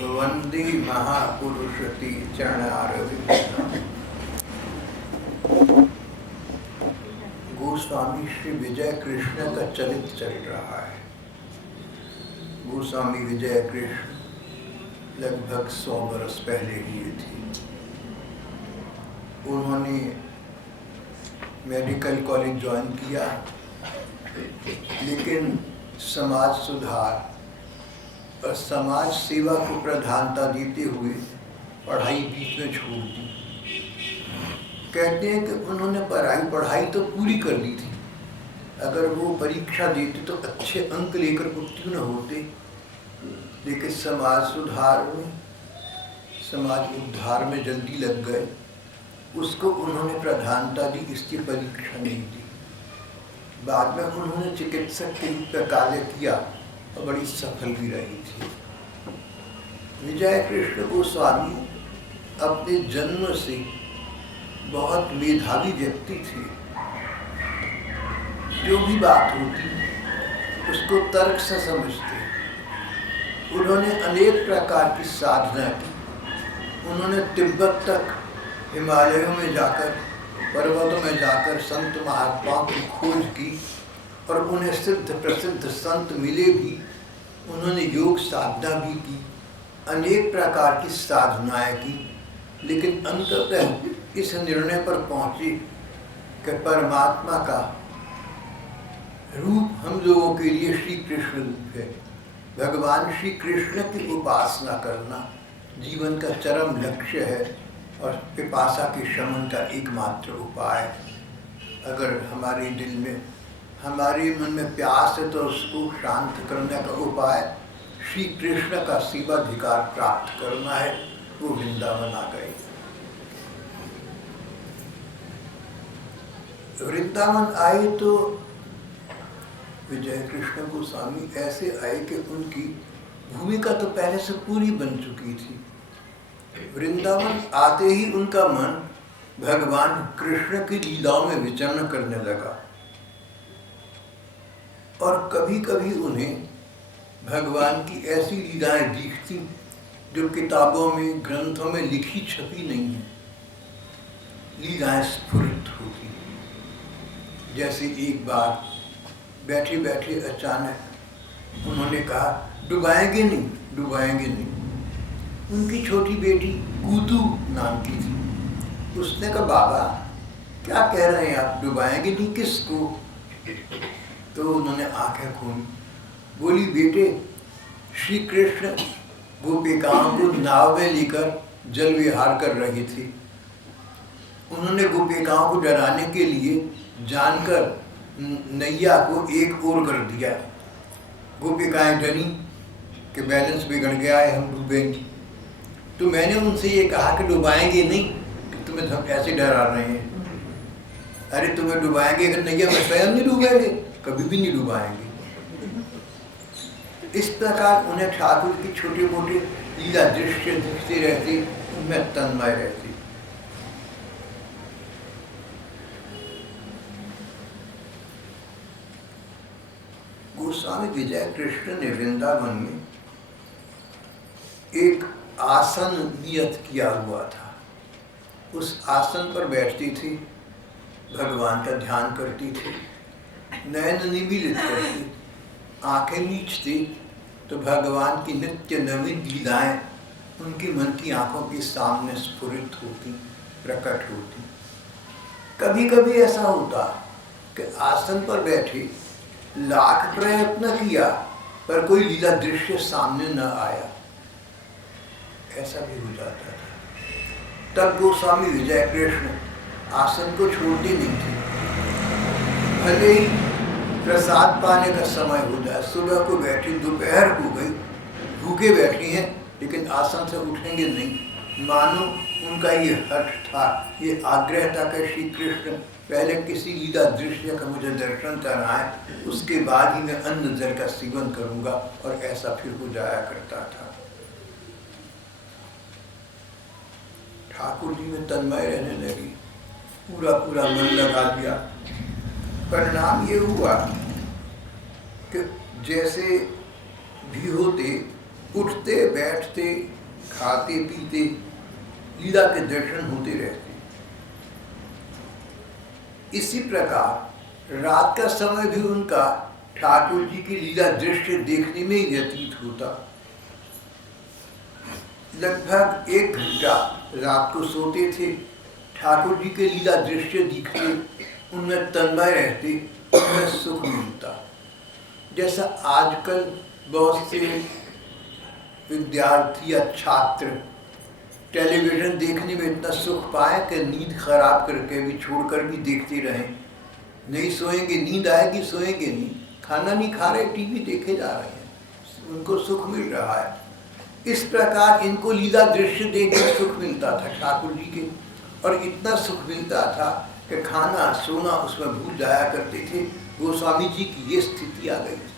वंदे महापुरुषति चरणारविंदम। गोस्वामी श्री विजय कृष्ण का चरित्र चल रहा है। गोस्वामी विजय कृष्ण लगभग 100 बरस पहले हुए थे। उन्होंने मेडिकल कॉलेज ज्वाइन किया, लेकिन समाज सुधार और समाज सेवा को प्रधानता देते हुए पढ़ाई बीच में छोड़ दी। कहते हैं कि उन्होंने पढ़ाई तो पूरी कर ली थी। अगर वो परीक्षा देते तो अच्छे अंक लेकर उत्तीर्ण होते, लेकिन समाज सुधार में, समाज उद्धार में जल्दी लग गए। उसको उन्होंने प्रधानता दी, इसकी परीक्षा नहीं दी। बाद में उन्होंने चिकित्सक के रूप में कार्य किया और बड़ी सफल भी रही थी। विजय कृष्ण गोस्वामी अपने जन्म से बहुत मेधावी व्यक्ति थे। जो भी बात होती उसको तर्क से समझते। उन्होंने अनेक प्रकार की साधना की। उन्होंने तिब्बत तक, हिमालयों में जाकर, पर्वतों में जाकर संत महात्माओं की खोज की और उन्हें सिद्ध प्रसिद्ध संत मिले भी। उन्होंने योग साधना भी की, अनेक प्रकार की साधनाएं की, लेकिन अंततः इस निर्णय पर पहुंचे कि परमात्मा का रूप हम लोगों के लिए श्री कृष्ण रूप है। भगवान श्री कृष्ण की उपासना करना जीवन का चरम लक्ष्य है और पिपासा के शमन का एकमात्र उपाय। अगर हमारे दिल में, हमारे मन में प्यास है तो उसको शांत करने का उपाय श्री कृष्ण का सेवाधिकार प्राप्त करना है। वो वृंदावन आ गए। वृंदावन आए तो विजय कृष्ण गोस्वामी ऐसे आए कि उनकी भूमिका तो पहले से पूरी बन चुकी थी। वृंदावन आते ही उनका मन भगवान कृष्ण की लीलाओं में विचरण करने लगा और कभी कभी उन्हें भगवान की ऐसी लीलाएं दिखती जो किताबों में, ग्रंथों में लिखी छपी नहीं है। लीलाएं स्फुरित होती। जैसे एक बार बैठे बैठे अचानक उन्होंने कहा, डुबाएंगे नहीं, डुबाएंगे नहीं। उनकी छोटी बेटी कूतू नाम की थी। उसने कहा, बाबा क्या कह रहे हैं आप, डुबाएंगे नहीं किसको? तो उन्होंने आंखें खोली, बोली, बेटे श्री कृष्ण गोपिकाओं को नाव में लेकर जल विहार कर रहे थे। उन्होंने गोपिकाओं को डराने के लिए जानकर नैया को एक ओर कर दिया। गोपिकाएं डरी कि बैलेंस बिगड़ गया है, हम डूबेंगी। तो मैंने उनसे ये कहा कि डुबाएंगे नहीं, कि तुम्हें हम ऐसे डरा रहे हैं। अरे तुम्हें डुबाएंगे अगर नैया में, स्वयं नहीं डूबेंगे, कभी भी नहीं डुबाएंगे। इस प्रकार उन्हें ठाकुर की छोटे मोटे लीला दृश्य दिखते रहते, उनमें तन्मय रहते। गोस्वामी विजय कृष्ण ने वृंदावन में एक आसन नियत किया हुआ था। उस आसन पर बैठती थी, भगवान का ध्यान करती थी, नयन निमीलित करती, आंखें मीचती तो भगवान की नित्य नवीन लीलाएं उनकी मन की आंखों के सामने स्फुरित होती, प्रकट होती। कभी कभी ऐसा होता कि आसन पर बैठे लाख प्रयत्न किया पर कोई लीला दृश्य सामने न आया। ऐसा भी हो जाता था। तब गोस्वामी विजय कृष्ण आसन को छोड़ते नहीं थे। भले ही प्रसाद पाने का समय हो जाए, सुबह को बैठी, दोपहर हो गई, भूखे बैठी हैं, लेकिन आसन से उठेंगे नहीं। मानो उनका ये हठ था, ये आग्रह था कि श्री कृष्ण पहले किसी लीला दृश्य का मुझे दर्शन कराएं, उसके बाद ही मैं अन्न जल का सेवन करूंगा। और ऐसा फिर हो जाया करता था। ठाकुर जी में तन्मय रहने लगी, पूरा पूरा मन लगा दिया। परिणाम ये हुआ कि जैसे भी होते उठते बैठते खाते पीते लीला के दर्शन होते रहते। इसी प्रकार रात का समय भी उनका ठाकुर जी की लीला दृश्य देखने में ही व्यतीत होता। लगभग 1 घंटा रात को सोते थे, ठाकुर जी के लीला दृश्य दिखते, उनमें तन्मय रहते, उनमें सुख मिलता। जैसा आजकल बहुत से विद्यार्थी या छात्र टेलीविज़न देखने में इतना सुख पाए कि नींद खराब करके भी छोड़कर भी देखते रहें। नहीं सोएंगे, नींद आएगी, सोएंगे नहीं, खाना नहीं खा रहे, टीवी देखे जा रहे हैं, उनको सुख मिल रहा है। इस प्रकार इनको लीला दृश्य देखकर सुख मिलता था ठाकुर जी के, और इतना सुख मिलता था कि खाना सोना उसमें भूल जाया करते थे। गोस्वामी जी की ये स्थिति आ गई थी।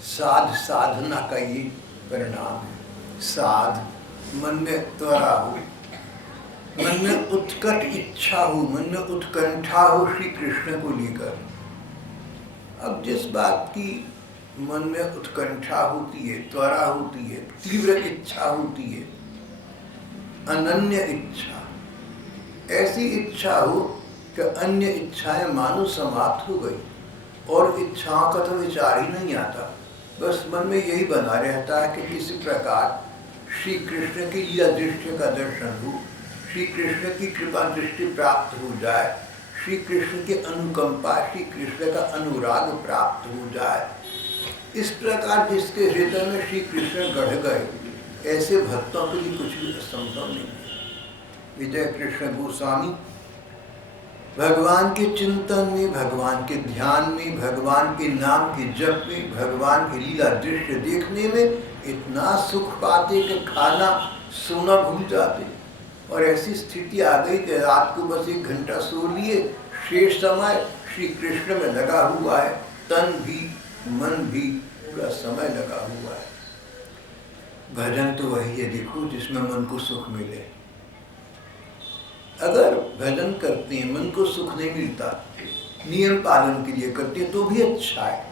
साधना का ये परिणाम है। साध मन में त्वरा हो, मन में उत्कट इच्छा हो, मन में उत्कंठा हो श्री कृष्ण को लेकर। अब जिस बात की मन में उत्कंठा होती है, त्वरा होती है, तीव्र इच्छा होती है, अनन्य इच्छा, ऐसी इच्छा हो कि अन्य इच्छाएं मानो समाप्त हो गई और इच्छाओं का तो विचार ही नहीं आता। बस मन में यही बना रहता है कि किसी प्रकार श्री कृष्ण की लीला दृश्य का दर्शन हो, श्री कृष्ण की कृपा दृष्टि प्राप्त हो जाए, श्री कृष्ण की अनुकंपा, श्री कृष्ण का अनुराग प्राप्त हो जाए। इस प्रकार जिसके हृदय में श्री कृष्ण गढ़ गए, ऐसे भक्तों के लिए कुछ भी असंभव नहीं है। विजय कृष्ण गोस्वामी भगवान के चिंतन में, भगवान के ध्यान में, भगवान के नाम के जप में, भगवान की लीला दृश्य देखने में इतना सुख पाते कि खाना सोना भूल जाते। और ऐसी स्थिति आ गई कि रात को बस 1 घंटा सो लिए, शेष समय श्री कृष्ण में लगा हुआ है, तन भी मन भी पूरा समय लगा हुआ है। भजन तो वही है देखो जिसमें मन को सुख मिले। अगर भजन करते हैं मन को सुख नहीं मिलता, नियम पालन के लिए करते हैं तो भी अच्छा है,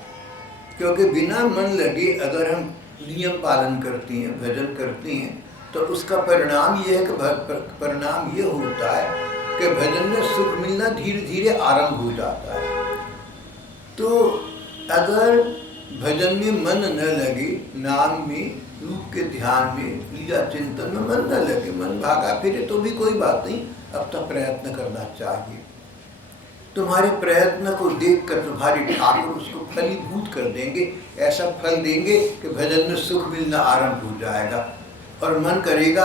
क्योंकि बिना मन लगे अगर हम नियम पालन करते हैं, भजन करते हैं, तो उसका परिणाम ये है कि परिणाम ये होता है कि भजन में सुख मिलना धीरे धीरे आरंभ हो जाता है। तो अगर भजन में मन न लगे, नाम में, रूप के ध्यान में, लीला चिंतन में मन न लगे, मन भागा फिरे तो भी कोई बात नहीं, अब तक प्रयत्न करना चाहिए। तुम्हारे प्रयत्न को देखकर तुम्हारे ठाकुर उसको फलीभूत कर देंगे, ऐसा फल देंगे कि भजन में सुख मिलना आरंभ हो जाएगा। और मन कहेगा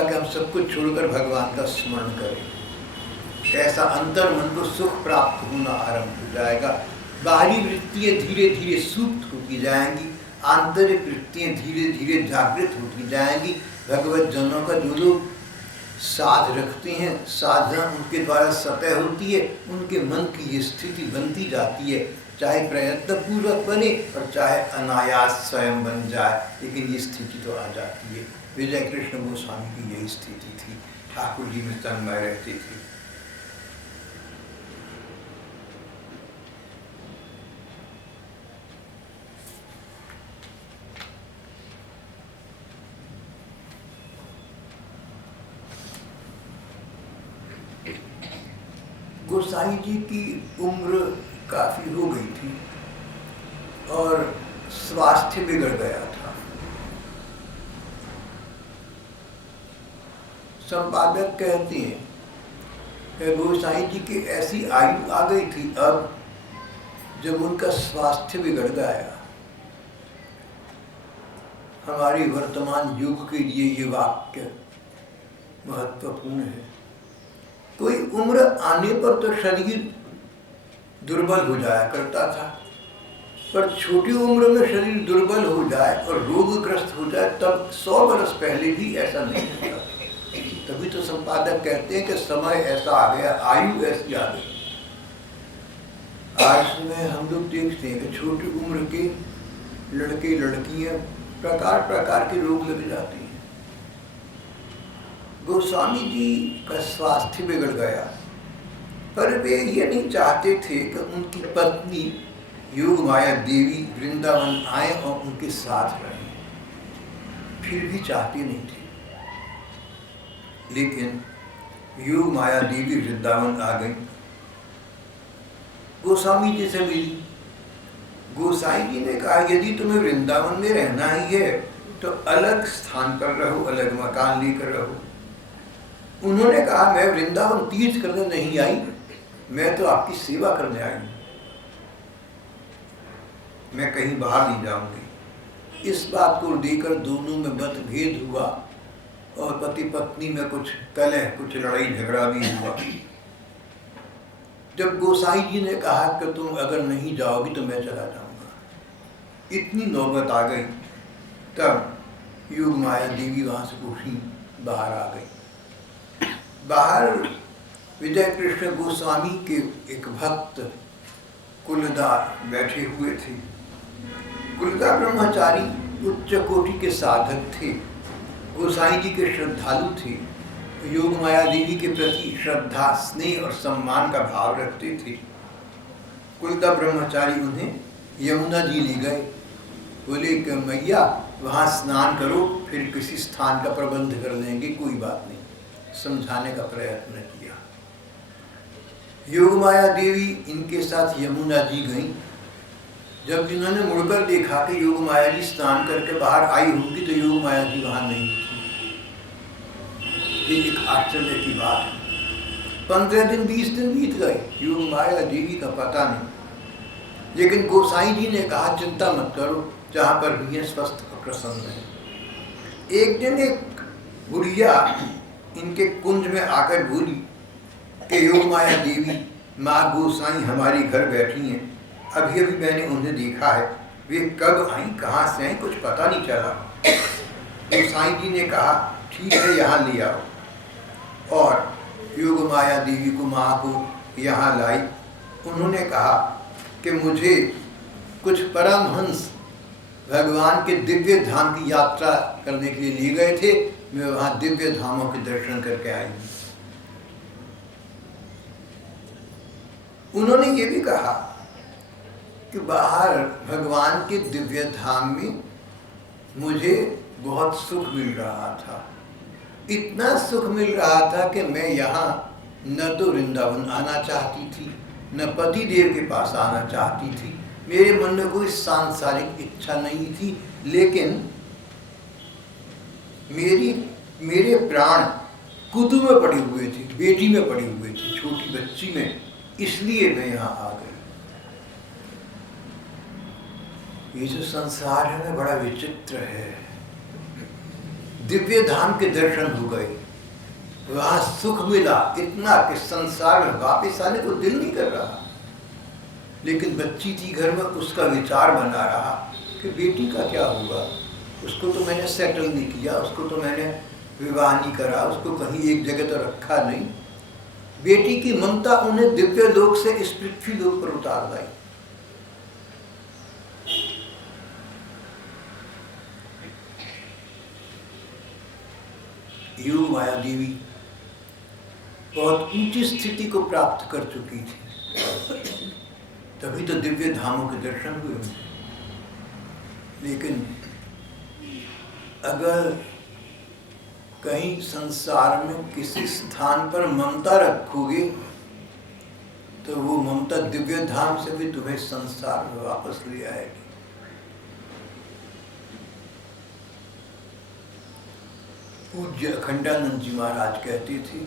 कि हम सब कुछ छोड़कर भगवान का स्मरण करें। ऐसा अंतर मन को सुख प्राप्त होना आरंभ हो जाएगा। बाहरी वृत्तियाँ धीरे धीरे सुप्त होती जाएंगी, आंतरिक वृत्तियाँ धीरे धीरे जागृत होती जाएंगी। भगवत जनों का जो लोग साध रखते हैं, साधना उनके द्वारा सतह होती है, उनके मन की ये स्थिति बनती जाती है, चाहे प्रयत्न पूर्वक बने और चाहे अनायास स्वयं बन जाए, लेकिन ये स्थिति तो आ जाती है। विजय कृष्ण गोस्वामी की यही स्थिति थी, ठाकुर जी में तन्मय रहते थे। गोसाई जी की उम्र काफ़ी हो गई थी और स्वास्थ्य बिगड़ गया था। संपादक कहते हैं कि गोसाई जी की ऐसी आयु आ गई थी अब जब उनका स्वास्थ्य बिगड़ गया। हमारे वर्तमान युग के लिए ये वाक्य महत्वपूर्ण है। कोई उम्र आने पर तो शरीर दुर्बल हो जाया करता था, पर छोटी उम्र में शरीर दुर्बल हो जाए और रोगग्रस्त हो जाए तब 100 वर्ष पहले भी ऐसा नहीं होता। तभी तो संपादक कहते हैं कि समय ऐसा आ गया, आयु ऐसी आ गई। आज में हम लोग देखते हैं कि छोटी उम्र के लड़के लड़कियां प्रकार प्रकार के रोग लग जाते हैं। गोस्वामी जी का स्वास्थ्य बिगड़ गया, पर वे ये नहीं चाहते थे कि उनकी पत्नी योग माया देवी वृंदावन आए और उनके साथ रहें। फिर भी चाहती नहीं थी। लेकिन योग माया देवी वृंदावन आ गई, गोस्वामी जी से मिली। गोसाई जी ने कहा यदि तुम्हें वृंदावन में रहना ही है तो अलग स्थान पर रहो, अलग मकान लेकर रहो। उन्होंने कहा मैं वृंदावन तीर्थ करने नहीं आई, मैं तो आपकी सेवा करने आई हूं, मैं कहीं बाहर नहीं जाऊंगी। इस बात को लेकर दोनों में मतभेद हुआ और पति पत्नी में कुछ कलह, कुछ लड़ाई झगड़ा भी हुआ। जब गोसाई जी ने कहा कि तुम अगर नहीं जाओगी तो मैं चला जाऊंगा, इतनी नौबत आ गई, तब योग माया देवी वहां से उठी बाहर आ गई। बाहर विजय कृष्ण गोस्वामी के एक भक्त कुलदा बैठे हुए थे। कुलदा ब्रह्मचारी उच्च कोटि के साधक थे, गोसाई जी के श्रद्धालु थे, योग माया देवी के प्रति श्रद्धा, स्नेह और सम्मान का भाव रखते थे। कुलदा ब्रह्मचारी उन्हें यमुना जी ले गए, बोले कि मैया वहाँ स्नान करो, फिर किसी स्थान का प्रबंध कर लेंगे, कोई बात नहीं। समझाने का प्रयत्न किया। योग माया देवी इनके साथ यमुना जी गईं। जब इन्होंने मुड़कर देखा कि योग माया जी स्नान करके बाहर आई होंगी तो योग माया जी वहाँ नहीं थी। ये एक आश्चर्य की बात है। 15 दिन 20 दिन बीत गए, योग माया देवी का पता नहीं। लेकिन गोसाई जी ने कहा चिंता मत करो, जहाँ पर भी है स्वस्थ और प्रसन्न है। एक दिन एक बुढ़िया इनके कुंज में आकर बोली कि योग माया देवी माँ गोसाई हमारे घर बैठी हैं, अभी अभी मैंने उन्हें देखा है, वे कब आई कहाँ से आई कुछ पता नहीं चला। गोसाई जी ने कहा ठीक है यहाँ ले आओ, और योग माया देवी को माँ को यहाँ लाई। उन्होंने कहा कि मुझे कुछ परमहंस भगवान के दिव्य धाम की यात्रा करने के लिए ले गए थे, मैं वहाँ दिव्य धामों के दर्शन करके आई हूँ। उन्होंने ये भी कहा कि बाहर भगवान के दिव्य धाम में मुझे बहुत सुख मिल रहा था, इतना सुख मिल रहा था कि मैं यहाँ न तो वृंदावन आना चाहती थी, न पति देव के पास आना चाहती थी। मेरे मन में कोई सांसारिक इच्छा नहीं थी, लेकिन मेरे प्राण कुतु में पड़े हुए थे, बेटी में पड़े हुए थे, छोटी बच्ची में, इसलिए मैं यहाँ आ गई। ये जो संसार है ना बड़ा विचित्र है। दिव्य धाम के दर्शन हो गए, वहाँ सुख मिला इतना कि संसार में वापस आने को दिल नहीं कर रहा। लेकिन बच्ची थी घर में, उसका विचार बना रहा कि बेटी का क्या होगा, उसको तो मैंने सेटल नहीं किया, उसको तो मैंने विवाह नहीं करा, उसको कहीं एक जगह तो रखा नहीं। बेटी की ममता उन्हें दिव्य लोक से इस पृथ्वी लोक पर उतार लाई। योग माया देवी बहुत ऊंची स्थिति को प्राप्त कर चुकी थी, तभी तो दिव्य धामों के दर्शन हुए। लेकिन अगर कहीं संसार में किसी स्थान पर ममता रखोगे तो वो ममता दिव्य धाम से भी तुम्हें संसार में वापस ले आएगी। पूज्य अखंडानंद जी महाराज कहते थे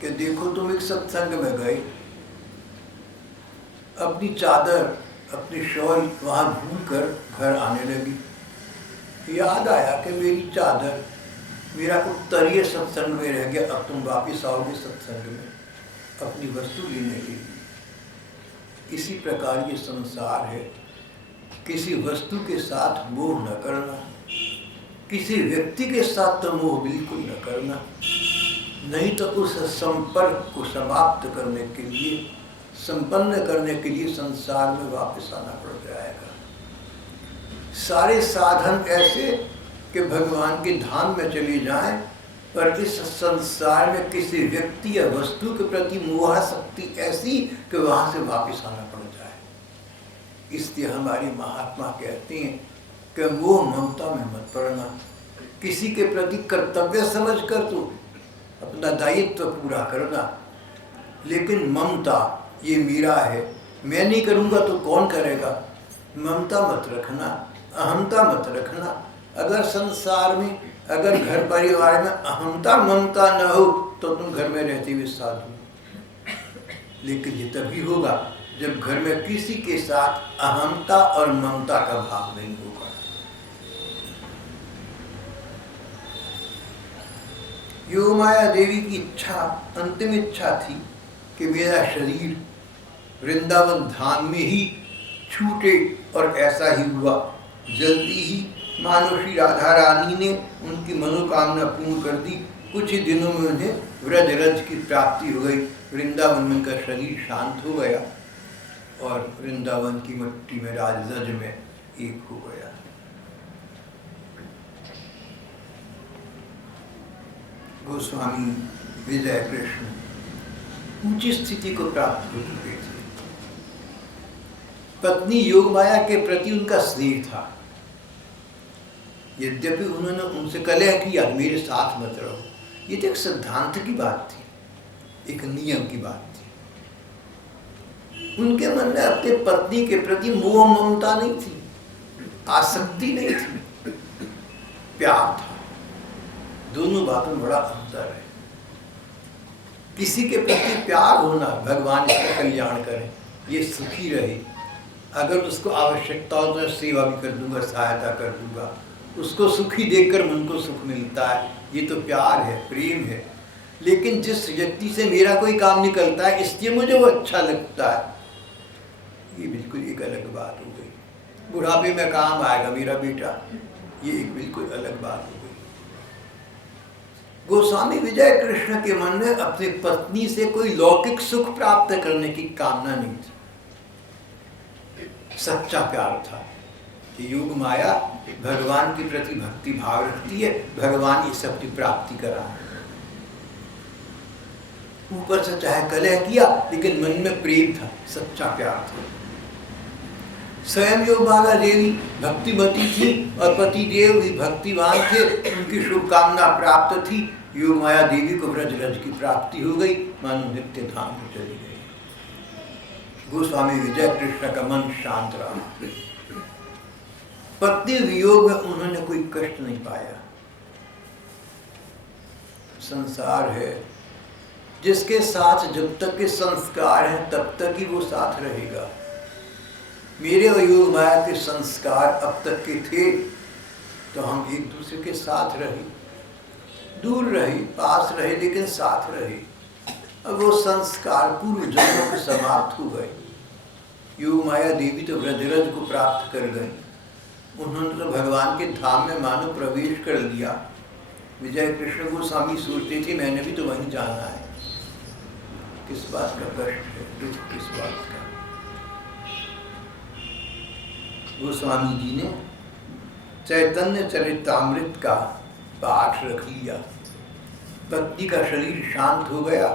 कि देखो तुम एक सत्संग में गए, अपनी चादर अपनी शॉल वहाँ भूल कर घर आने लगी, याद आया कि मेरी चादर मेरा उत्तरीय सत्संग में रह गया, अब तुम वापिस आओगे सत्संग में अपनी वस्तु लेने के लिए। इसी प्रकार ये संसार है, किसी वस्तु के साथ मोह न करना, किसी व्यक्ति के साथ तो मोह बिल्कुल न करना, नहीं तो उस संपर्क को समाप्त करने के लिए, संपन्न करने के लिए संसार में वापस आना पड़ जाएगा। सारे साधन ऐसे कि भगवान के धाम में चले जाएं, पर इस संसार में किसी व्यक्ति या वस्तु के प्रति मोहासक्ति ऐसी कि वहाँ से वापस आना पड़ जाए। इसलिए हमारे महात्मा कहते हैं कि कि मोह ममता में मत पड़ना। किसी के प्रति कर्तव्य समझ कर तो अपना दायित्व पूरा करना, लेकिन ममता ये मेरा है, मैं नहीं करूँगा तो कौन करेगा, ममता मत रखना, अहमता मत रखना। अगर संसार में, अगर घर परिवार में अहमता ममता न हो तो तुम घर में रहते हुए साधु। लेकिन ये तभी होगा जब घर में किसी के साथ अहमता और ममता का भाव नहीं होगा। योग माया देवी की इच्छा, अंतिम इच्छा थी कि मेरा शरीर वृंदावन धाम में ही छूटे, और ऐसा ही हुआ। जल्दी ही मानो श्री राधा रानी ने उनकी मनोकामना पूर्ण कर दी। कुछ ही दिनों में उन्हें व्रजरज की प्राप्ति हो गई। वृंदावन में उनका शरीर शांत हो गया और वृंदावन की मिट्टी में राजरज में एक हो गया। गोस्वामी विजय कृष्ण ऊंची स्थिति को प्राप्त हो चुके थे। पत्नी योगमाया के प्रति उनका स्नेह था। यद्यपि उन्होंने उनसे कलह किया, मेरे साथ मत रहो, ये तो एक सिद्धांत की बात थी, एक नियम की बात थी। उनके मन में अपने पत्नी के प्रति मोह ममता नहीं थी, आसक्ति नहीं थी, प्यार था। दोनों बातों में बड़ा अंतर है। किसी के प्रति प्यार होना, भगवान इसका कल्याण करे, ये सुखी रहे, अगर उसको आवश्यकता हो तो सेवा भी कर दूंगा, सहायता कर दूंगा, उसको सुखी देखकर मन को सुख मिलता है, ये तो प्यार है, प्रेम है। लेकिन जिस व्यक्ति से मेरा कोई काम निकलता है इसलिए मुझे वो अच्छा लगता है, ये बिल्कुल एक अलग बात हो गई। बुढ़ापे में काम आएगा मेरा बेटा, ये एक बिल्कुल अलग बात हो गई। गोस्वामी विजय कृष्ण के मन में अपनी पत्नी से कोई लौकिक सुख प्राप्त करने की कामना नहीं थी, सच्चा प्यार था कि योग माया भगवान के प्रति भक्ति भाव रखती है, भगवान ये सब की प्राप्ति करा। ऊपर से चाहे कलह किया लेकिन मन में प्रेम था, सच्चा प्यार था। स्वयं योग माया देवी भक्तिमती थी और पति देव भी भक्तिवान थे, उनकी शुभकामना प्राप्त थी। योग माया देवी को व्रजरज की प्राप्ति हो गई, मानो नित्य धाम को चली गई। गोस्वामी विजय कृष्ण का मन शांत रहा। पत्नी वियोग में उन्होंने कोई कष्ट नहीं पाया। संसार है, जिसके साथ जब तक के संस्कार हैं तब तक ही वो साथ रहेगा। मेरे और योग माया के संस्कार अब तक के थे तो हम एक दूसरे के साथ रहे, दूर रहे, पास रहे, लेकिन साथ रहे। अब वो संस्कार पूर्व जन्मों के समाप्त हो गए। योग माया देवी तो व्रजरज को प्राप्त कर गई, उन्होंने तो भगवान के धाम में मानो प्रवेश कर लिया। विजय कृष्ण गोस्वामी सोचते थे मैंने भी तो वहीं जाना है। किस बात का कष्ट है, दुख किस बात का। गोस्वामी जी ने चैतन्य चरितामृत का पाठ रख लिया। पत्नी का शरीर शांत हो गया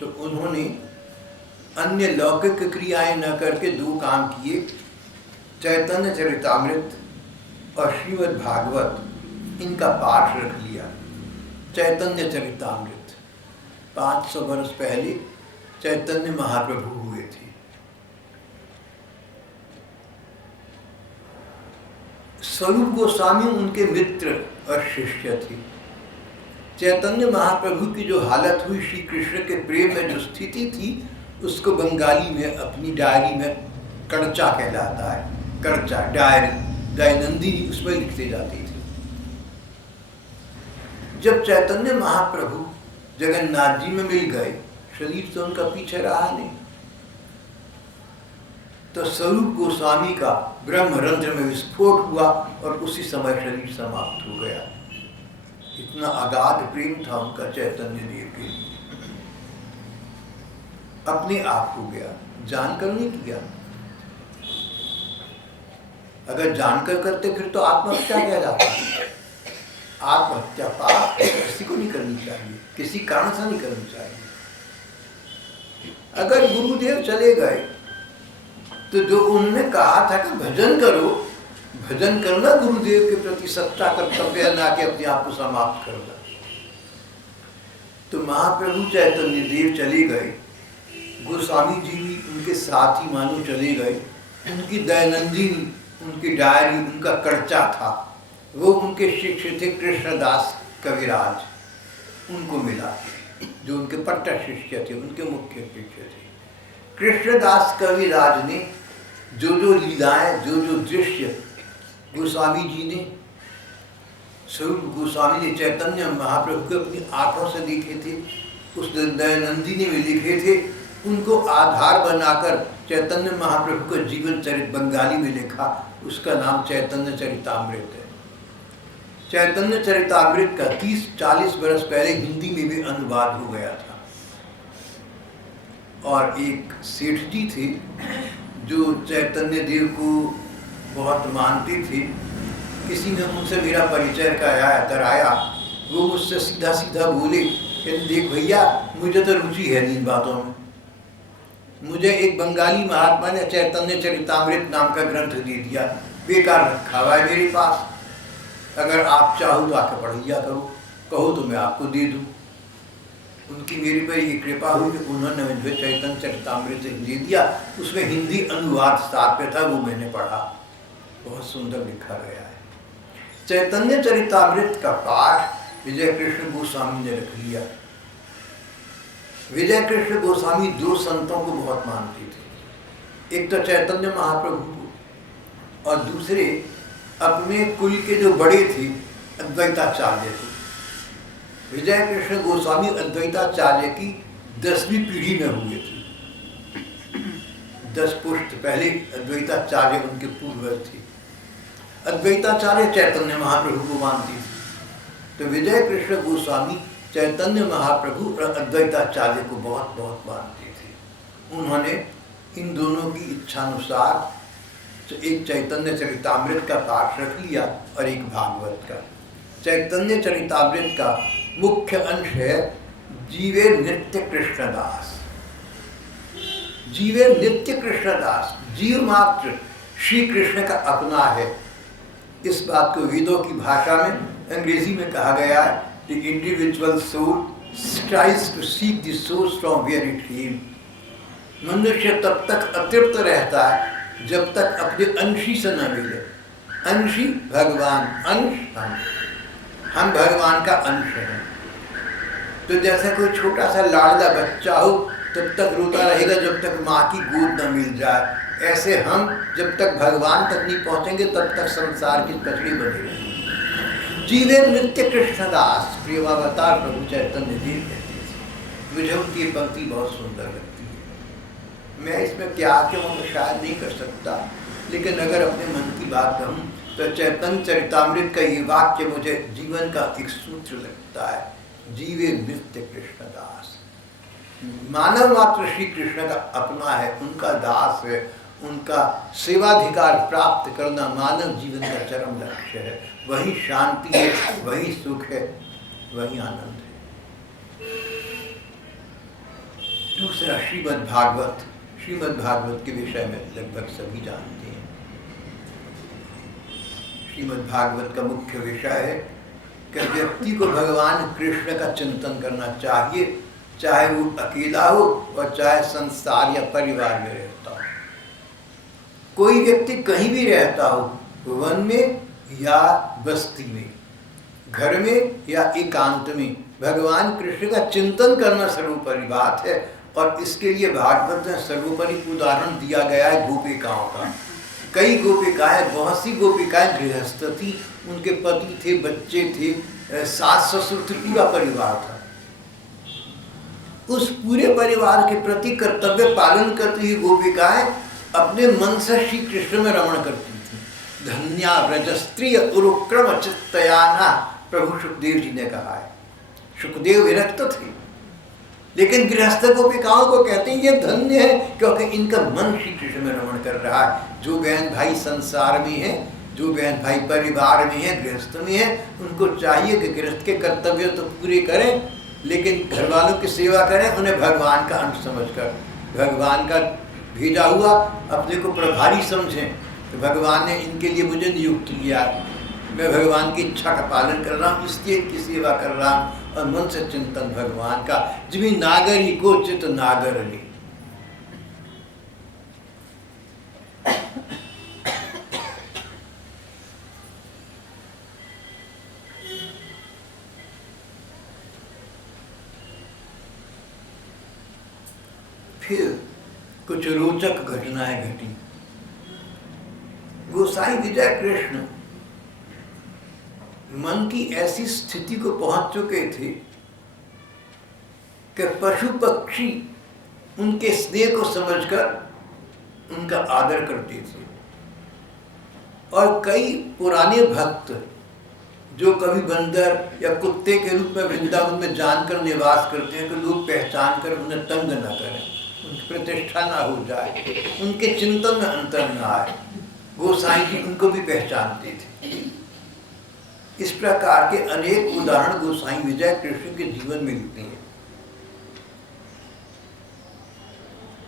तो उन्होंने अन्य लौकिक क्रियाएं न करके दो काम किए। चैतन्य चरितामृत और श्रीमद् भागवत इनका पाठ रख लिया। चैतन्य चरितामृत 500 वर्ष पहले चैतन्य महाप्रभु हुए थे। स्वरूप गोस्वामी उनके मित्र और शिष्य थे। चैतन्य महाप्रभु की जो हालत हुई, श्री कृष्ण के प्रेम में जो स्थिति थी, उसको बंगाली में अपनी डायरी में कर्चा कहलाता है। कर्चा डायरी, दैनंदिनी, उसमें लिखते जाते थे। जब चैतन्य महाप्रभु जगन्नाथ जी में मिल गए, शरीर तो उनका पीछे रहा नहीं, तो स्वरूप गोस्वामी का ब्रह्मरंध्र में विस्फोट हुआ और उसी समय शरीर समाप्त हो गया। इतना अगाध प्रेम था उनका चैतन्य देव के लिए। अपने आप हो गया, जानकर नहीं किया। अगर जानकर करते फिर तो आत्महत्या कहलाता है। आत्महत्या पाप किसी को नहीं करनी चाहिए, किसी कारण से नहीं करनी चाहिए। अगर गुरुदेव चले गए तो जो उन्होंने कहा था कि भजन करो, भजन करना गुरुदेव के प्रति सच्चा कर्तव्य है, ना कि अपने आप को समाप्त करना। तो महाप्रभु चैतन्य देव चले गए, गोस्वामी जी भी उनके साथ ही मानो चले गए। उनकी दैनंदिनी, उनकी डायरी, उनका कर्चा था, वो उनके शिष्य थे कृष्णदास कविराज, उनको मिला, जो उनके पट्टा शिष्य थे, उनके मुख्य शिष्य थे। कृष्णदास कविराज ने जो जो लीलाएं, जो जो दृश्य गोस्वामी जी ने, स्वरूप गोस्वामी ने चैतन्य महाप्रभु को अपनी आंखों से देखे थे, उस दैनंदिनी में लिखे थे, उनको आधार बनाकर चैतन्य महाप्रभु का जीवन चरित बंगाली में लिखा। उसका नाम चैतन्य चरितामृत है। चैतन्य चरितामृत का 30-40 बरस पहले हिंदी में भी अनुवाद हो गया था। और एक सेठ जी थे जो चैतन्य देव को बहुत मानते थे। किसी ने मुझसे मेरा परिचय कराया, वो मुझसे सीधा सीधा बोले कि देख भैया, मुझे तो रुचि है इन बातों में। मुझे एक बंगाली महात्मा ने चैतन्य चरितामृत नाम का ग्रंथ दे दिया, बेकार रखा हुआ है मेरे पास, अगर आप चाहो तो आके पढ़ लिया करो, कहो तो मैं आपको दे दूँ। उनकी मेरे पर ये कृपा हुई कि उन्होंने मुझे चैतन्य चरितामृत दे दिया। उसमें हिंदी अनुवाद साथ में था, वो मैंने पढ़ा, बहुत सुंदर लिखा गया है। चैतन्य चरितामृत का पाठ विजय कृष्ण गोस्वामी ने रख लिया। विजय कृष्ण गोस्वामी दो संतों को बहुत मानते थे, एक तो चैतन्य महाप्रभु को, और दूसरे अपने कुल के जो बड़े थे अद्वैताचार्य थे। विजय कृष्ण गोस्वामी अद्वैताचार्य की 10वीं पीढ़ी में हुए थे। 10 पुष्ट पहले अद्वैताचार्य उनके पूर्वज थे। अद्वैताचार्य चैतन्य महाप्रभु को मानते थे, तो विजय कृष्ण गोस्वामी चैतन्य महाप्रभु और अद्वैताचार्य को बहुत बहुत मानते थे। उन्होंने इन दोनों की इच्छानुसार एक चैतन्य चरितामृत का पाठ रख लिया और एक भागवत का। चैतन्य चरितामृत का मुख्य अंश है जीवे नित्य कृष्णदास। जीवे नित्य कृष्णदास, जीव मात्र श्री कृष्ण का अपना है। इस बात को वेदों की भाषा में, अंग्रेजी में कहा गया है, The individual soul strives to seek the source from where it came. मनुष्य तब तक अतृप्त रहता है जब तक अपने अंशी से न मिले। अंशी भगवान, अंश हम भगवान का अंश हैं। तो जैसे कोई छोटा सा लाडला बच्चा हो तब तक रोता रहेगा जब तक माँ की गोद न मिल जाए, ऐसे हम जब तक भगवान तक नहीं पहुँचेंगे तब तक संसार की कचड़ी बने रहेंगे। जीवे नित्य कृष्णदास, प्रियवावतार प्रभु चैतन्य देव कहते थे। मुझे उनकी पंक्ति बहुत सुंदर लगती है। मैं इसमें क्या क्यों शायद नहीं कर सकता, लेकिन अगर अपने मन की बात कहूँ तो चैतन्य चरितामृत का ये वाक्य मुझे जीवन का एक सूत्र लगता है। जीवे नित्य कृष्णदास, मानव मात्र श्री कृष्ण का अपना है, उनका दास है। उनका सेवाधिकार प्राप्त करना मानव जीवन का चरम लक्ष्य है। वही शांति है, वही सुख है, वही आनंद है। दूसरा श्रीमद् भागवत। श्रीमद् भागवत के विषय में लगभग सभी जानते हैं। श्रीमद् भागवत का मुख्य विषय है कि व्यक्ति को भगवान कृष्ण का चिंतन करना चाहिए, चाहे वो अकेला हो और चाहे संसार या परिवार में रहता हो। कोई व्यक्ति कहीं भी रहता हो, वन में या बस्ती में, घर में या एकांत में, भगवान कृष्ण का चिंतन करना सर्वोपरि बात है। और इसके लिए भागवत में सर्वोपरि उदाहरण दिया गया है गोपिकाओं का। कई गोपिकाएं, बहुत सी गोपिकाएं गृहस्थ थी, उनके पति थे, बच्चे थे, सास ससुर थे, पूरा परिवार था। उस पूरे परिवार के प्रति कर्तव्य पालन करती हुई गोपिकाएं अपने मन से श्री कृष्ण में रमण करती थी। धन्या व्रजस्त्रिय उरुक्रम चित्तयाना, प्रभु सुखदेव जी ने कहा है। सुखदेव विरक्त थे, लेकिन गृहस्थ गोपिकाओं को कहते हैं ये धन्य है क्योंकि इनका मन श्री कृष्ण में रमण कर रहा है। जो बहन भाई संसार में है, जो बहन भाई परिवार में है, गृहस्थ में है, उनको चाहिए कि गृहस्थ के कर्तव्य तो पूरे करें, लेकिन घर वालों की सेवा करें, उन्हें भगवान का अंश समझकर, भगवान का भेजा हुआ अपने को प्रभारी समझें। तो भगवान ने इनके लिए मुझे नियुक्त किया, मैं भगवान की इच्छा का पालन कर रहा हूँ, इसलिए इनकी सेवा कर रहा हूँ। और मन से चिंतन भगवान का, जिमी नागरी को चित नागरनी। फिर कुछ रोचक घटनाएं घटी। गोसाई विजय कृष्ण मन की ऐसी स्थिति को पहुंच चुके थे कि पशु पक्षी उनके स्नेह को समझकर उनका आदर करते थे। और कई पुराने भक्त जो कभी बंदर या कुत्ते के रूप में वृंदावन में जानकर निवास करते हैं, तो लोग पहचान कर उन्हें तंग न करें, उनकी प्रतिष्ठा ना हो जाए, उनके चिंतन में अंतर न आए, गोसाई जी उनको भी पहचानते थे। इस प्रकार के अनेक उदाहरण गोसाई विजय कृष्ण के जीवन में मिलते हैं।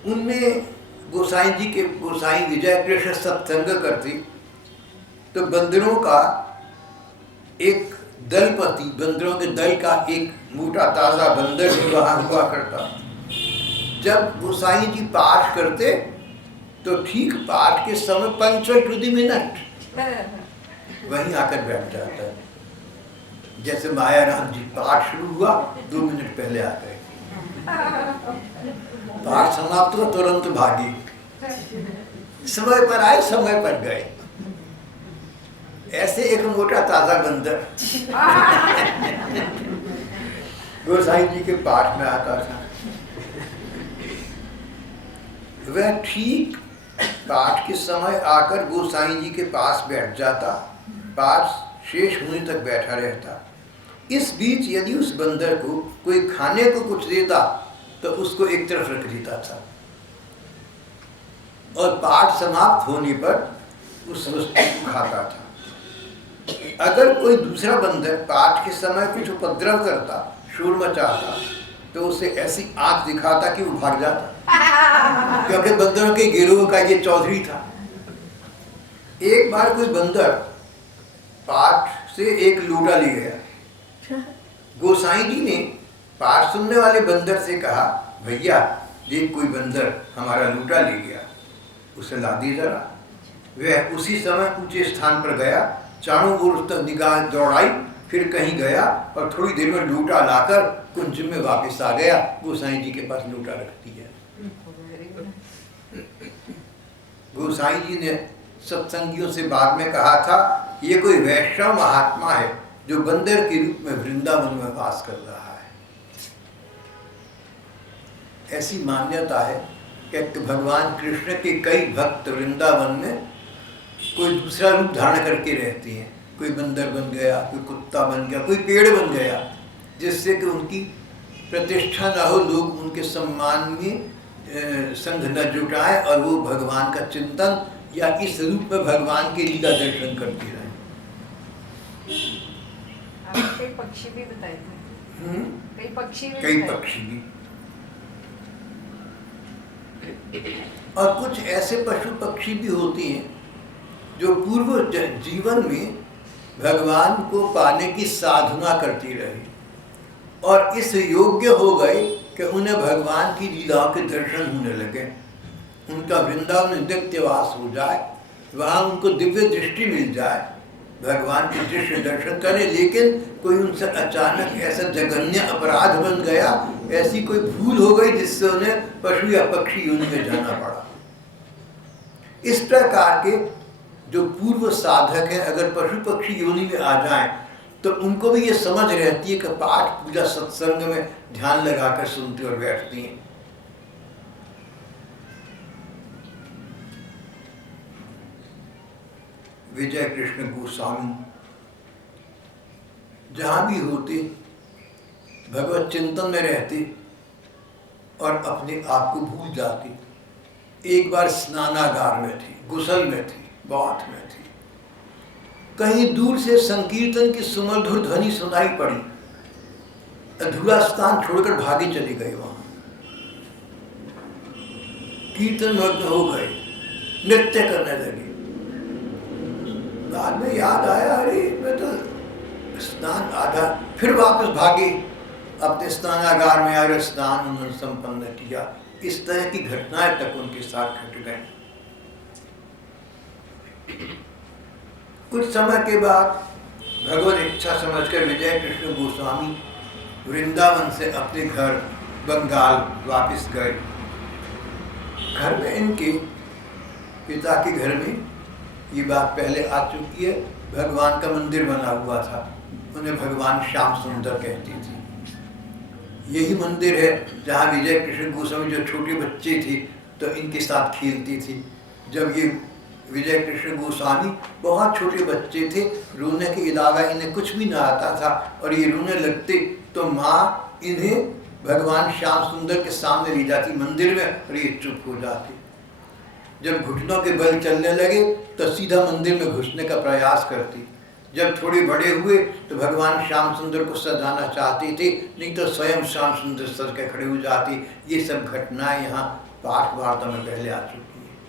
उनमें गोसाई विजय कृष्ण सत्संग करते तो बंदरों का एक दलपति, बंदरों के दल का एक मोटा ताजा बंदर भी वहां हुआ करता। जब गोसाई जी पाठ करते तो ठीक पाठ के समय 5 टू द मिनट वहीं आकर बैठ जाता है। जैसे माया राम जी पाठ शुरू हुआ 2 मिनट पहले आ गए, पाठ समाप्त हुआ तुरंत भागे, समय पर आए समय पर गए। ऐसे एक मोटा ताजा बंदर गोसाई जी के पाठ में आता था। वह ठीक पाठ के समय आकर गोसाई जी के पास बैठ जाता, पाठ शेष होने तक बैठा रहता। इस बीच यदि उस बंदर को कोई खाने को कुछ देता तो उसको एक तरफ रख देता था, और पाठ समाप्त होने पर उस वस्तु को खाता था। अगर कोई दूसरा बंदर पाठ के समय कुछ उपद्रव करता, शोर मचाता, तो उसे ऐसी आंख दिखाता कि वो भाग जाता, क्योंकि बंदरों के गिरोह का ये चौधरी था। एक बार कोई बंदर पाठ से एक लोटा ले गया। गोसाई जी ने पाठ सुनने वाले बंदर से कहा, भैया देख कोई बंदर हमारा लोटा ले गया, उसे ला दी जरा। वह उसी समय ऊंचे स्थान पर गया, चारों ओर उस तक निगाह दौड़ाई, फिर कहीं गया और थोड़ी देर में लोटा लाकर कुंज में वापस आ गया। गोसाई जी के पास लोटा रख दिया। गोसाई जी ने सत्संगियों से बाद में कहा था, ये कोई वैष्णव महात्मा है जो बंदर के रूप में वृंदावन में वास कर रहा है। ऐसी मान्यता है कि भगवान कृष्ण के कई भक्त वृंदावन में कोई दूसरा रूप धारण करके रहते हैं। कोई बंदर बन गया, कोई कुत्ता बन गया, कोई पेड़ बन गया, जिससे कि उनकी प्रतिष्ठा न हो, लोग उनके सम्मान में संघ न जुटाए और वो भगवान का चिंतन या इस रूप में भगवान के लीला दर्शन करते रहे। कई पक्षी भी बताए थे। कई पक्षी भी और कुछ ऐसे पशु पक्षी भी होते हैं जो पूर्व जीवन में भगवान को पाने की साधना करती रही और इस योग्य हो गए कि उन्हें भगवान की लीलाओं के दर्शन होने लगे। उनका वृंदावन में नित्यवास हो जाए, वहाँ उनको दिव्य दृष्टि मिल जाए, भगवान के दृश्य दर्शन करें, लेकिन कोई उनसे अचानक ऐसा जघन्य अपराध बन गया, ऐसी कोई भूल हो गई जिससे उन्हें पशु या पक्षी योनि में जाना पड़ा। इस प्रकार के जो पूर्व साधक हैं अगर पशु पक्षी योनि में आ जाएं तो उनको भी ये समझ रहती है कि पाठ पूजा सत्संग में ध्यान लगाकर सुनते और बैठती हैं। विजय कृष्ण गोस्वामी जहाँ भी होते भगवत चिंतन में रहते और अपने आप को भूल जाते। एक बार स्नानागार में थी, गुसल में थी, बाथ में थी, कहीं दूर से संकीर्तन की सुमधुर ध्वनि सुनाई पड़ी, अधूरा स्थान छोड़कर भागे चले गए। वहां कीर्तन मग्न हो गए, नृत्य करने लगे, बाद में याद आया, अरे मैं तो स्नान आधा, फिर वापस भागे अपने स्नानागार में, और स्नान उन्होंने संपन्न किया। इस तरह की घटनाएं तक उनके साथ घट गए। कुछ समय के बाद भगवत इच्छा समझकर विजय कृष्ण गोस्वामी वृंदावन से अपने घर बंगाल वापस गए। घर में इनके पिता के घर में, ये बात पहले आ चुकी है, भगवान का मंदिर बना हुआ था। उन्हें भगवान श्याम सुंदर कहती थी। यही मंदिर है जहाँ विजय कृष्ण गोस्वामी जो छोटे बच्चे थे तो इनके साथ खेलती थी। जब ये विजय कृष्ण गोस्वामी बहुत छोटे बच्चे थे, रोने के अलावा इन्हें कुछ भी ना आता था, और ये रोने लगते तो माँ इन्हें भगवान श्याम सुंदर के सामने ले जाती मंदिर में, और ये चुप हो जाते। जब घुटनों के बल चलने लगे तो सीधा मंदिर में घुसने का प्रयास करती। जब थोड़े बड़े हुए तो भगवान श्याम सुंदर को सजाना चाहते थे, नहीं तो स्वयं श्याम सुंदर सज के खड़े हो जाते। ये सब घटनाएं यहाँ पाठ वार्ता में पहले आ चुकी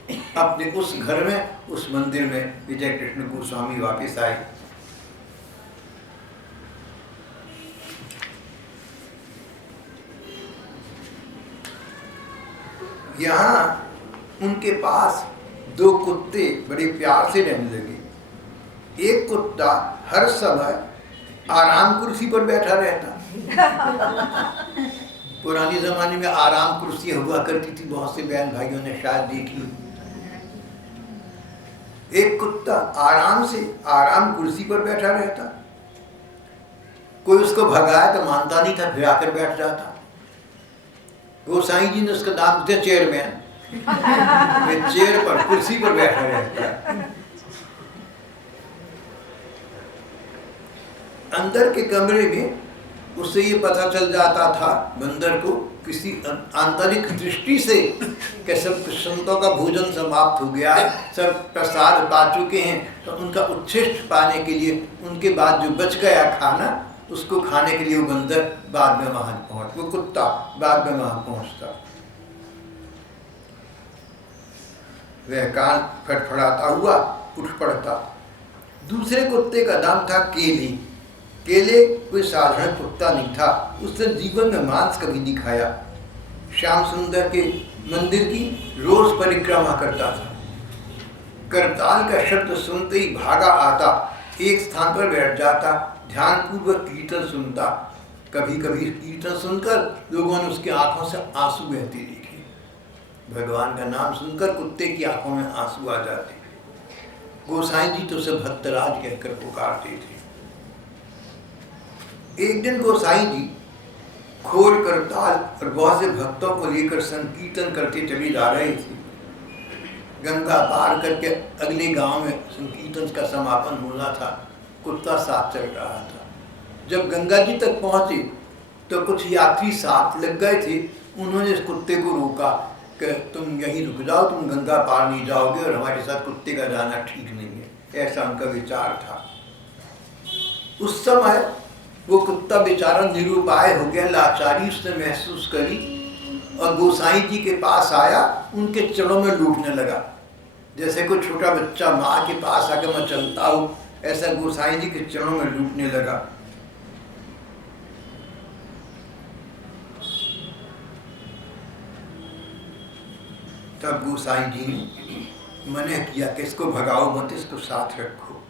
है। अपने उस घर में, उस मंदिर में विजय कृष्ण गोस्वामी वापस आए। यहाँ उनके पास 2 कुत्ते बड़े प्यार से रहने लगे। एक कुत्ता हर समय आराम कुर्सी पर बैठा रहता। पुराने जमाने में आराम कुर्सी हुआ करती थी, बहुत से बहन भाइयों ने शायद देखी। एक कुत्ता आराम कुर्सी पर बैठा रहता। कोई उसको भगाया तो मानता नहीं था, फिर आकर बैठ जाता। गोसाई जी ने उसका नाम दिया चेयरमैन। वे चेयर पर, कुर्सी पर बैठा रहता है। अंदर के कमरे में उससे ये पता चल जाता था बंदर को किसी आंतरिक दृष्टि से कि सब संतों का भोजन समाप्त हो गया है, सब प्रसाद पा चुके हैं, तो उनका उच्छिष्ट पाने के लिए उनके बाद जो बच गया खाना, उसको खाने के लिए वो बंदर बाद में वहां पहुंच, वो कुत्ता बाद में वहां पहुंचता। वह कान फटफड़ाता हुआ उठ पड़ता। दूसरे कुत्ते का नाम था केले। केले कोई साधारण कुत्ता नहीं था, उसने जीवन में मांस कभी नहीं खाया। श्याम सुंदर के मंदिर की रोज परिक्रमा करता था। करताल का शब्द सुनते ही भागा आता, एक स्थान पर बैठ जाता, ध्यानपूर्वक कीर्तन सुनता। कभी कभी कीर्तन सुनकर लोगों ने उसकी आंखों से आंसू बहते देखे। भगवान का नाम सुनकर कुत्ते की आंखों में आंसू आ जाते। गोसाई जी तो उसे भक्तराज कहकर पुकारते थे। एक दिन गोसाई जी खोल करताल और बहुत से भक्तों को लेकर संकीर्तन करते चले जा रहे थे। गंगा पार करके अगले गांव में संकीर्तन का समापन होना था। कुत्ता साथ चल रहा था। जब गंगा जी तक पहुंचे तो कुछ यात्री साथ लग गए थे। उन्होंने इस कुत्ते को रोका कि तुम यहीं रुक जाओ, तुम गंगा पार नहीं जाओगे और हमारे साथ कुत्ते का जाना ठीक नहीं है, ऐसा उनका विचार था। उस समय वो कुत्ता बेचारा निरुपाय हो गया, लाचारी उसने महसूस करी और गोसाई जी के पास आया, उनके चरणों में लूटने लगा। जैसे कोई छोटा बच्चा माँ के पास आकर मैं चलता हूँ, ऐसा गोसाई जी के चरणों में लूटने लगा। तब गोसाई जी ने मना किया कि इसको भगाओ मत, इसको साथ रखो।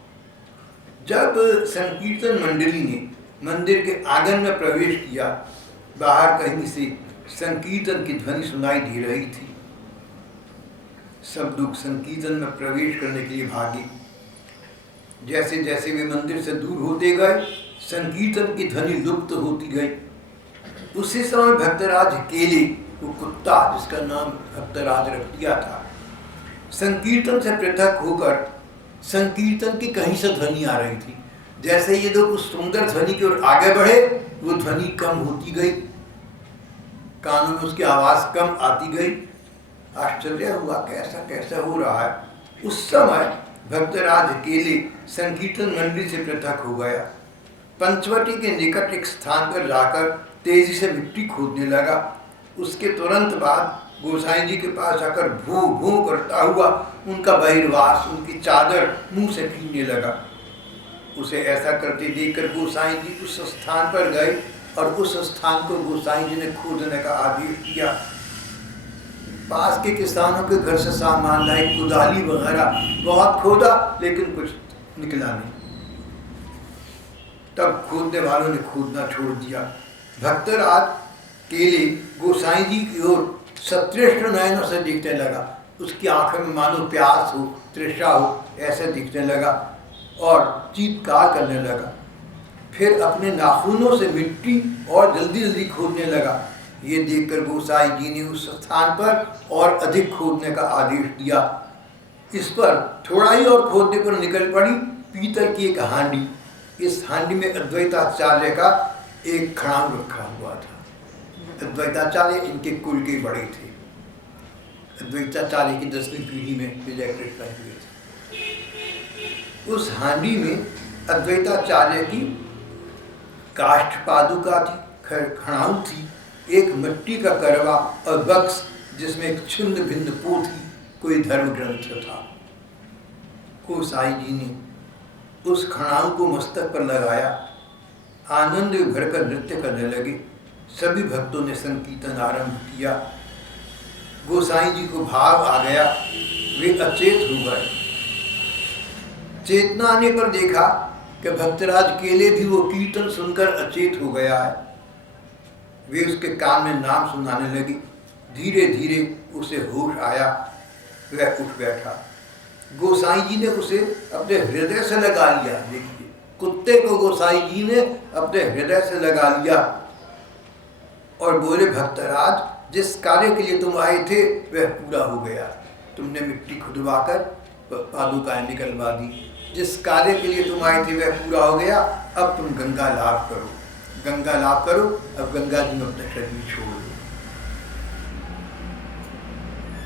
जब संकीर्तन मंडली ने मंदिर के आंगन में प्रवेश किया, बाहर कहीं से संकीर्तन की ध्वनि सुनाई दे रही थी। सब लोग संकीर्तन में प्रवेश करने के लिए भागे। जैसे जैसे वे मंदिर से दूर होते गए, संकीर्तन की ध्वनि लुप्त होती गई। उसी समय भक्तराज केले, वो कुत्ता जिसका नाम भक्तराज रख दिया था, संकीर्तन से पृथक होकर संकीर्तन की कहीं से ध्वनि आ रही थी। जैसे ये लोग उस सुंदर ध्वनि की ओर आगे बढ़े, वो ध्वनि कम होती गई, कानों में उसकी आवाज कम आती गई। आश्चर्य हुआ, कैसा कैसा हो रहा है। उस समय भक्तराज अकेले संकीर्तन मंडली से पृथक हो गया। पंचवटी के निकट एक स्थान पर जाकर तेजी से मिट्टी खोदने लगा। उसके तुरंत बाद गोसाई जी के पास आकर भू भू करता हुआ उनका बहिर्वास, उनकी चादर मुंह से खींचने लगा। उसे ऐसा करते देखकर गोसाई जी उस स्थान पर गए और उस स्थान को गोसाई जी ने खोदने का आदेश दिया। पास के किसानों के घर से सामान लाए, कुदाली वगैरह, बहुत खोदा लेकिन कुछ निकला नहीं। तब खोदने वालों ने खोदना छोड़ दिया। भक्तराज केले गोसाई जी की ओर सतृष्ण नयनों से दिखने लगा। उसकी आंखों में मानो प्यास हो, तृष्णा हो, ऐसे दिखने लगा और चीत्कार करने लगा। फिर अपने नाखूनों से मिट्टी और जल्दी जल्दी खोदने लगा। ये देखकर गोसाई जी ने उस स्थान पर और अधिक खोदने का आदेश दिया। इस पर थोड़ा ही और खोदने पर निकल पड़ी पीतल की एक हांडी। इस हांडी में अद्वैताचार्य का एक खड़ाऊ रखा हुआ था। अद्वैताचार्य इनके कुल के बड़े थे। अद्वैताचार्य की 10वीं पीढ़ी में विजय कृष्ण हुए थे। उस हांडी में अद्वैताचार्य की काष्ठ पादुका थी, खड़ाऊ थी, एक मिट्टी का करवा और बक्स जिसमें एक छिन्न भिन्न पोथी, कोई धर्म ग्रंथ था। गोसाई जी ने उस खड़ाऊ को मस्तक पर लगाया, आनंद में भरकर नृत्य करने लगे। सभी भक्तों ने संकीर्तन आरंभ किया। गोसाई जी को भाव आ गया, वे अचेत हो गए। चेतना आने पर देखा कि भक्तराज केले भी वो कीर्तन सुनकर अचेत हो गया है। वे उसके कान में नाम सुनाने लगी। धीरे धीरे उसे होश आया, वह उठ बैठा। गोसाई जी ने उसे अपने हृदय से लगा लिया। देखिए, कुत्ते को गोसाई जी ने अपने हृदय से लगा लिया और बोले, भक्तराज, जिस कार्य के लिए तुम आए थे वह पूरा हो गया। तुमने मिट्टी खुदवाकर पादुकाएं निकलवा दी। जिस कार्य के लिए तुम आए थे वह पूरा हो गया। अब तुम गंगा लाभ करो, गंगा लाभ करो। अब गंगा जी में अपना शरीर छोड़ दो।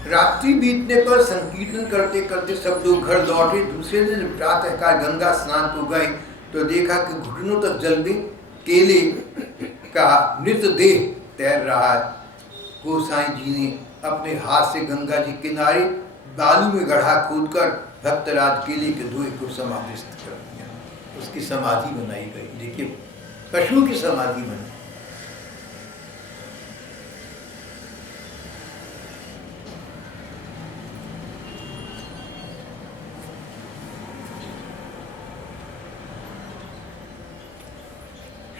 रात्रि बीतने पर संकीर्तन करते करते सब लोग घर लौटे। दूसरे दिन प्रातःकाल गंगा स्नान को गए तो देखा कि घुटनों तक जल में केले का मृतदेह तैर रहा है। गोसाई जी ने अपने हाथ से गंगा जी किनारे बालू में गड्ढा खोदकर भक्तराज केले के धुएं को समाधिस्थ कर दिया। उसकी समाधि बनाई गई। देखिए, पशु की समाधि बनी।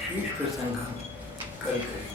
शीश प्रसंग कल करें।